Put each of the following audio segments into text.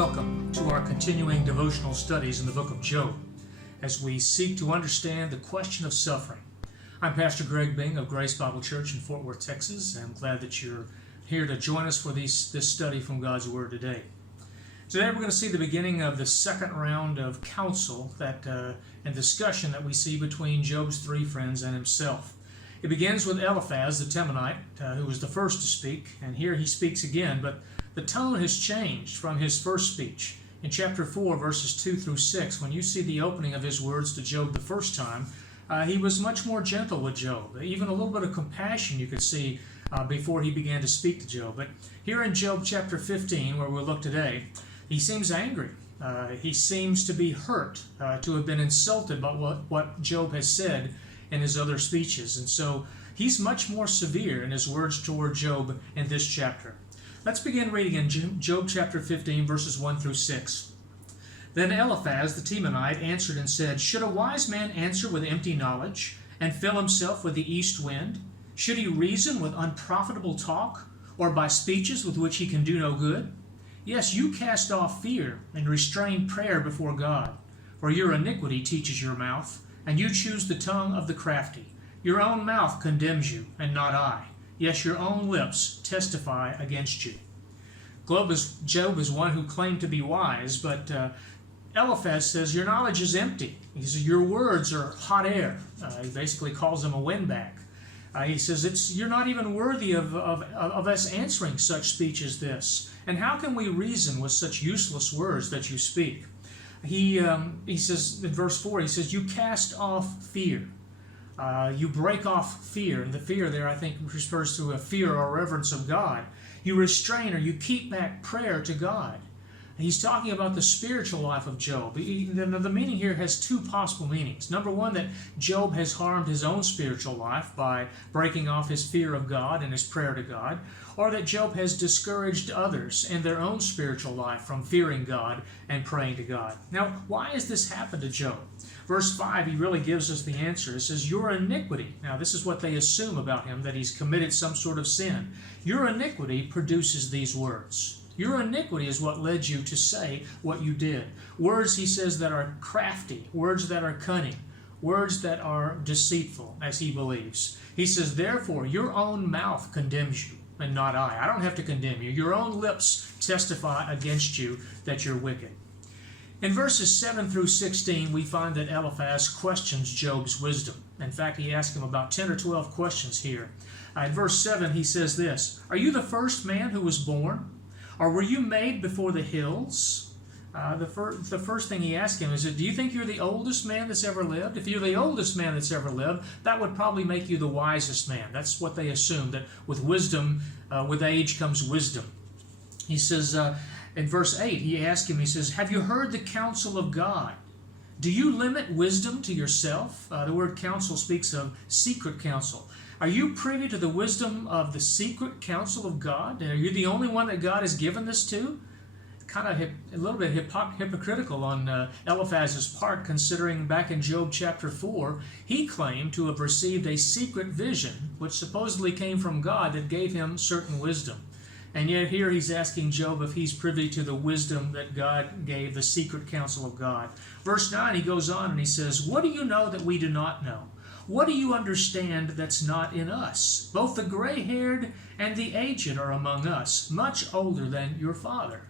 Welcome to our continuing devotional studies in the book of Job as we seek to understand the question of suffering. I'm Pastor Gregg of Grace Bible Church in Fort Worth, Texas. I'm glad that you're here to join us for this study from God's Word today. Today we're going to see the beginning of the second round of counsel and discussion that we see between Job's three friends and himself. It begins with Eliphaz the Temanite, who was the first to speak, and here he speaks again, but the tone has changed from his first speech. In chapter 4, verses 2 through 6, when you see the opening of his words to Job the first time, he was much more gentle with Job. Even a little bit of compassion you could see before he began to speak to Job. But here in Job chapter 15, where we'll look today, he seems angry. He seems to be hurt, to have been insulted by what Job has said in his other speeches. And so he's much more severe in his words toward Job in this chapter. Let's begin reading in Job chapter 15, verses 1 through 6. Then Eliphaz the Temanite answered and said, Should a wise man answer with empty knowledge, and fill himself with the east wind? Should he reason with unprofitable talk, or by speeches with which he can do no good? Yes, you cast off fear and restrain prayer before God, for your iniquity teaches your mouth, and you choose the tongue of the crafty. Your own mouth condemns you, and not I. Yes, your own lips testify against you. Job is one who claimed to be wise, but Eliphaz says, your knowledge is empty. He says, your words are hot air. He basically calls them a windbag. He says, you're not even worthy of us answering such speech as this. And how can we reason with such useless words that you speak? He says, in verse 4, he says, you cast off fear. You break off fear, and the fear there I think refers to a fear or reverence of God. You restrain or you keep back prayer to God. He's talking about the spiritual life of Job. The meaning here has two possible meanings. Number one, that Job has harmed his own spiritual life by breaking off his fear of God and his prayer to God, or that Job has discouraged others in their own spiritual life from fearing God and praying to God. Now, why has this happened to Job? Verse 5, he really gives us the answer. It says, your iniquity. Now, this is what they assume about him, that he's committed some sort of sin. Your iniquity produces these words. Your iniquity is what led you to say what you did. Words, he says, that are crafty, words that are cunning, words that are deceitful, as he believes. He says, therefore, your own mouth condemns you, and not I. I don't have to condemn you. Your own lips testify against you that you're wicked. In verses 7 through 16, we find that Eliphaz questions Job's wisdom. In fact, he asks him about 10 or 12 questions here. In verse 7, he says this, Are you the first man who was born? Or were you made before the hills? The first thing he asked him is, do you think you're the oldest man that's ever lived? If you're the oldest man that's ever lived, that would probably make you the wisest man. That's what they assume, that with wisdom, with age comes wisdom. He says, in verse 8, he asked him, he says, Have you heard the counsel of God? Do you limit wisdom to yourself? The word counsel speaks of secret counsel. Are you privy to the wisdom of the secret counsel of God? And are you the only one that God has given this to? Kind of a little bit hypocritical on Eliphaz's part, considering back in Job chapter 4, he claimed to have received a secret vision, which supposedly came from God that gave him certain wisdom. And yet here he's asking Job if he's privy to the wisdom that God gave, the secret counsel of God. Verse 9, he goes on and he says, What do you know that we do not know? What do you understand that's not in us? Both the gray-haired and the aged are among us, much older than your father.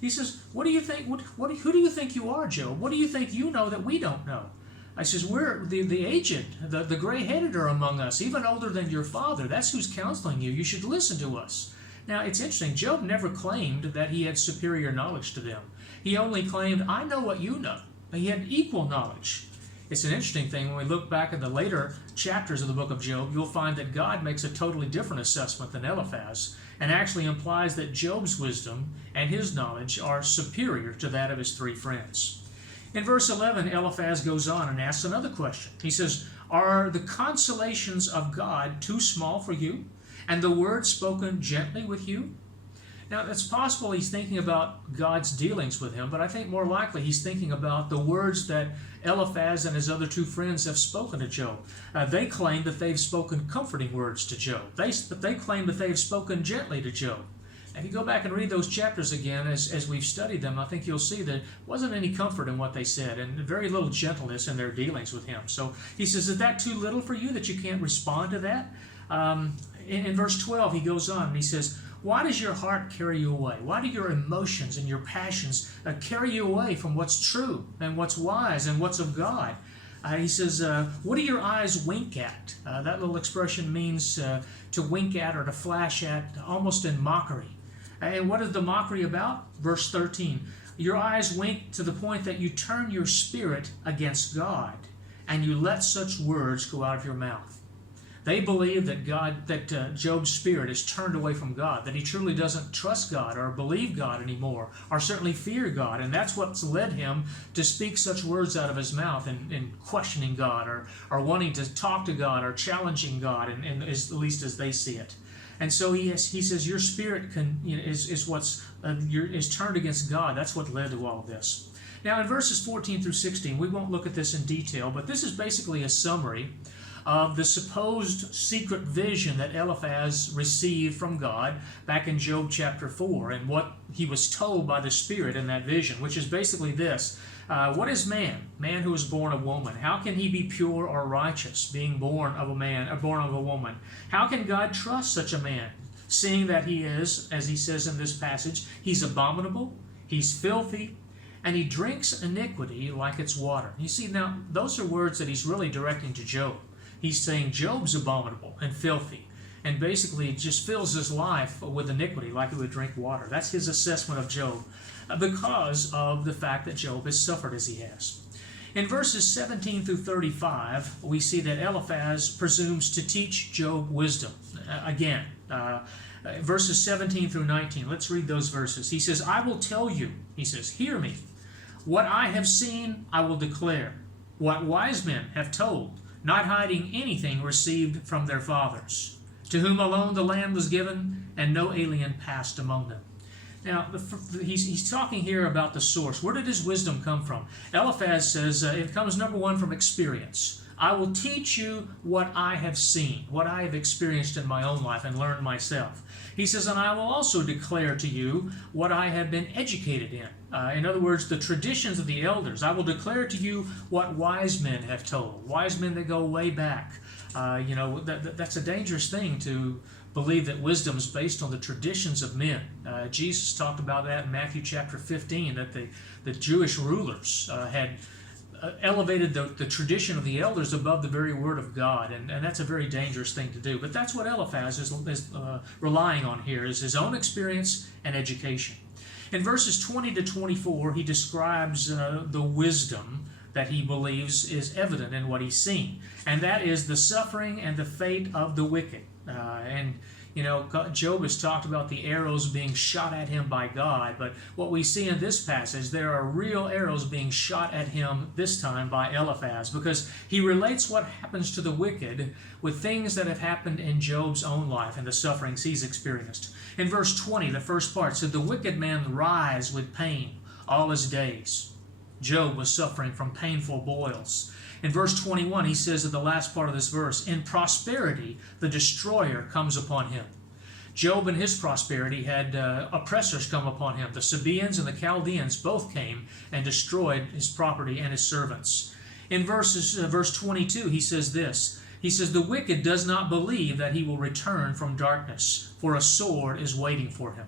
He says, What do you think? Who do you think you are, Job? What do you think you know that we don't know? I says, We're the aged, the gray-headed are among us, even older than your father. That's who's counseling you. You should listen to us. Now, it's interesting. Job never claimed that he had superior knowledge to them. He only claimed, I know what you know. He had equal knowledge. It's an interesting thing. When we look back at the later chapters of the book of Job, you'll find that God makes a totally different assessment than Eliphaz and actually implies that Job's wisdom and his knowledge are superior to that of his three friends. In verse 11, Eliphaz goes on and asks another question. He says, Are the consolations of God too small for you, and the word spoken gently with you? Now, it's possible he's thinking about God's dealings with him, but I think more likely he's thinking about the words that Eliphaz and his other two friends have spoken to Job. They claim that they've spoken comforting words to Job. They claim that they've spoken gently to Job. If you go back and read those chapters again, as we've studied them, I think you'll see there wasn't any comfort in what they said and very little gentleness in their dealings with him. So he says, is that too little for you that you can't respond to that? In verse 12, he goes on and he says, why does your heart carry you away? Why do your emotions and your passions carry you away from what's true and what's wise and what's of God? He says, what do your eyes wink at? That little expression means to wink at or to flash at, almost in mockery. And what is the mockery about? Verse 13, your eyes wink to the point that you turn your spirit against God, and you let such words go out of your mouth. They believe that Job's spirit is turned away from God, that he truly doesn't trust God or believe God anymore, or certainly fear God. And that's what's led him to speak such words out of his mouth in questioning God or wanting to talk to God or challenging God, and at least as they see it. And so he says your spirit is turned against God. That's what led to all of this. Now in verses 14 through 16, we won't look at this in detail, but this is basically a summary of the supposed secret vision that Eliphaz received from God back in Job chapter 4, and what he was told by the Spirit in that vision, which is basically this. What is man? Man who is born of woman. How can he be pure or righteous, being born of a man, or born of a woman? How can God trust such a man, seeing that he is, as he says in this passage, he's abominable, he's filthy, and he drinks iniquity like it's water. You see, now, those are words that he's really directing to Job. He's saying Job's abominable and filthy, and basically just fills his life with iniquity like he would drink water. That's his assessment of Job because of the fact that Job has suffered as he has. In verses 17 through 35, we see that Eliphaz presumes to teach Job wisdom. Verses 17 through 19, let's read those verses. He says, I will tell you, he says, hear me. What I have seen, I will declare. What wise men have told, not hiding anything received from their fathers, to whom alone the land was given, and no alien passed among them. Now, he's talking here about the source. Where did his wisdom come from? Eliphaz says it comes, number one, from experience. I will teach you what I have seen, what I have experienced in my own life and learned myself. He says, and I will also declare to you what I have been educated in. In other words, the traditions of the elders. I will declare to you what wise men have told. Wise men that go way back. That's a dangerous thing to believe that wisdom is based on the traditions of men. Jesus talked about that in Matthew chapter 15, that the Jewish rulers had elevated the tradition of the elders above the very word of God, and that's a very dangerous thing to do. But that's what Eliphaz is relying on here, is his own experience and education. In verses 20 to 24, he describes the wisdom that he believes is evident in what he's seen, and that is the suffering and the fate of the wicked. Job has talked about the arrows being shot at him by God, but what we see in this passage, there are real arrows being shot at him this time by Eliphaz, because he relates what happens to the wicked with things that have happened in Job's own life and the sufferings he's experienced. In verse 20, the first part said, the wicked man writhes with pain all his days. Job was suffering from painful boils. In verse 21, he says in the last part of this verse, in prosperity, the destroyer comes upon him. Job in his prosperity had oppressors come upon him. The Sabaeans and the Chaldeans both came and destroyed his property and his servants. In verse 22, he says this. He says, the wicked does not believe that he will return from darkness, for a sword is waiting for him.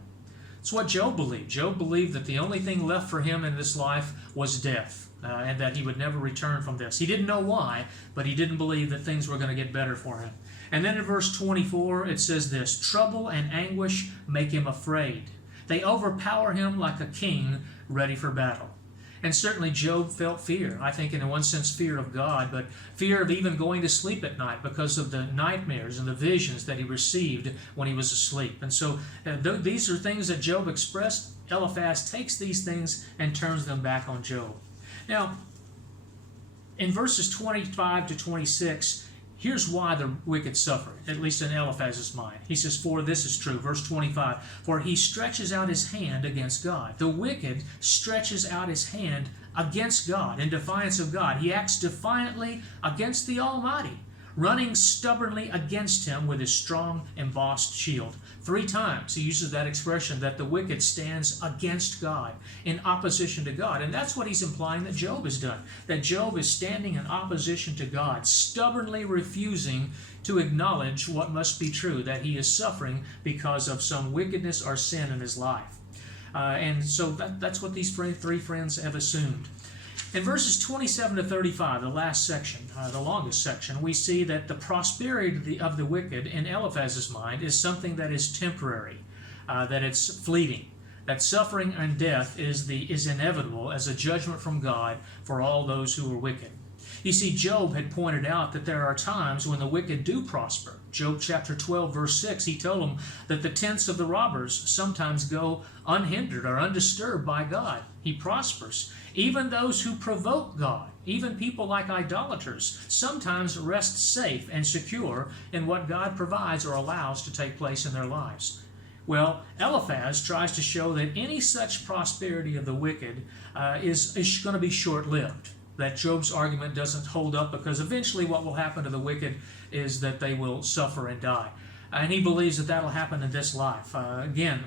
It's what Job believed. Job believed that the only thing left for him in this life was death. And that he would never return from this. He didn't know why, but he didn't believe that things were going to get better for him. And then in verse 24, it says this, trouble and anguish make him afraid. They overpower him like a king ready for battle. And certainly Job felt fear. I think in one sense fear of God, but fear of even going to sleep at night because of the nightmares and the visions that he received when he was asleep. And so these are things that Job expressed. Eliphaz takes these things and turns them back on Job. Now, in verses 25 to 26, here's why the wicked suffer, at least in Eliphaz's mind. He says, for this is true. Verse 25, for he stretches out his hand against God. The wicked stretches out his hand against God, in defiance of God. He acts defiantly against the Almighty. running stubbornly against him with his strong embossed shield. 3 times he uses that expression that the wicked stands against God, in opposition to God. And that's what he's implying that Job has done. That Job is standing in opposition to God, stubbornly refusing to acknowledge what must be true, that he is suffering because of some wickedness or sin in his life. And so that's what these 3 friends have assumed. In verses 27 to 35, the last section, the longest section, we see that the prosperity of the wicked in Eliphaz's mind is something that is temporary, that it's fleeting, that suffering and death is inevitable as a judgment from God for all those who are wicked. You see, Job had pointed out that there are times when the wicked do prosper. Job chapter 12, verse 6, he told them that the tents of the robbers sometimes go unhindered or undisturbed by God. He prospers. Even those who provoke God, even people like idolaters, sometimes rest safe and secure in what God provides or allows to take place in their lives. Well, Eliphaz tries to show that any such prosperity of the wicked is going to be short-lived. That Job's argument doesn't hold up because eventually what will happen to the wicked is that they will suffer and die. And he believes that that'll happen in this life.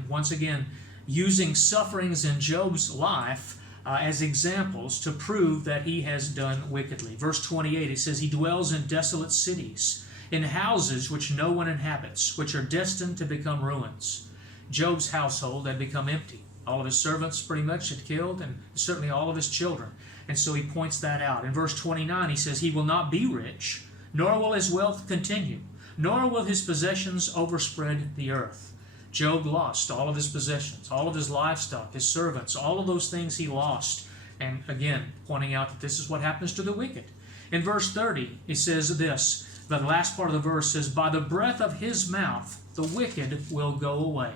Once again, using sufferings in Job's life as examples to prove that he has done wickedly. Verse 28, it says, he dwells in desolate cities, in houses which no one inhabits, which are destined to become ruins. Job's household had become empty. All of his servants pretty much had killed, and certainly all of his children. And so he points that out. In verse 29, he says, he will not be rich, nor will his wealth continue, nor will his possessions overspread the earth. Job lost all of his possessions, all of his livestock, his servants, all of those things he lost. And again, pointing out that this is what happens to the wicked. In verse 30, it says this, the last part of the verse says, by the breath of his mouth, the wicked will go away.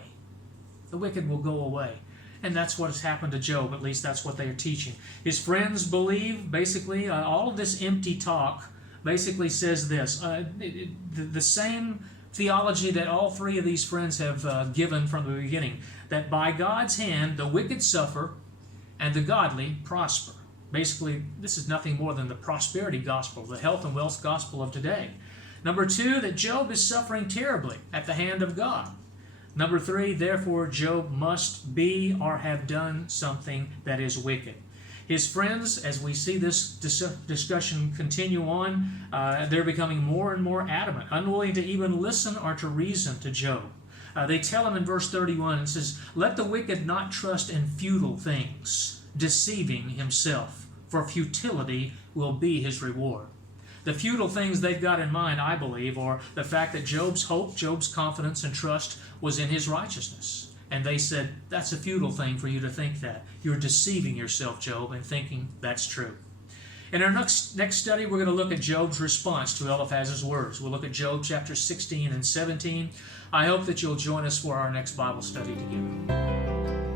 The wicked will go away. And that's what has happened to Job. At least that's what they are teaching. His friends believe, basically, all of this empty talk basically says this. The same theology that all 3 of these friends have given from the beginning, that by God's hand the wicked suffer and the godly prosper. Basically, this is nothing more than the prosperity gospel, the health and wealth gospel of today. Number 2, that Job is suffering terribly at the hand of God. Number 3, therefore Job must be or have done something that is wicked. His friends, as we see this discussion continue on, they're becoming more and more adamant, unwilling to even listen or to reason to Job. They tell him in verse 31, it says, let the wicked not trust in futile things, deceiving himself, for futility will be his reward. The futile things they've got in mind, I believe, are the fact that Job's hope, Job's confidence and trust was in his righteousness. And they said, that's a futile thing for you to think that. You're deceiving yourself, Job, and thinking that's true. In our next study, we're going to look at Job's response to Eliphaz's words. We'll look at Job chapter 16 and 17. I hope that you'll join us for our next Bible study together.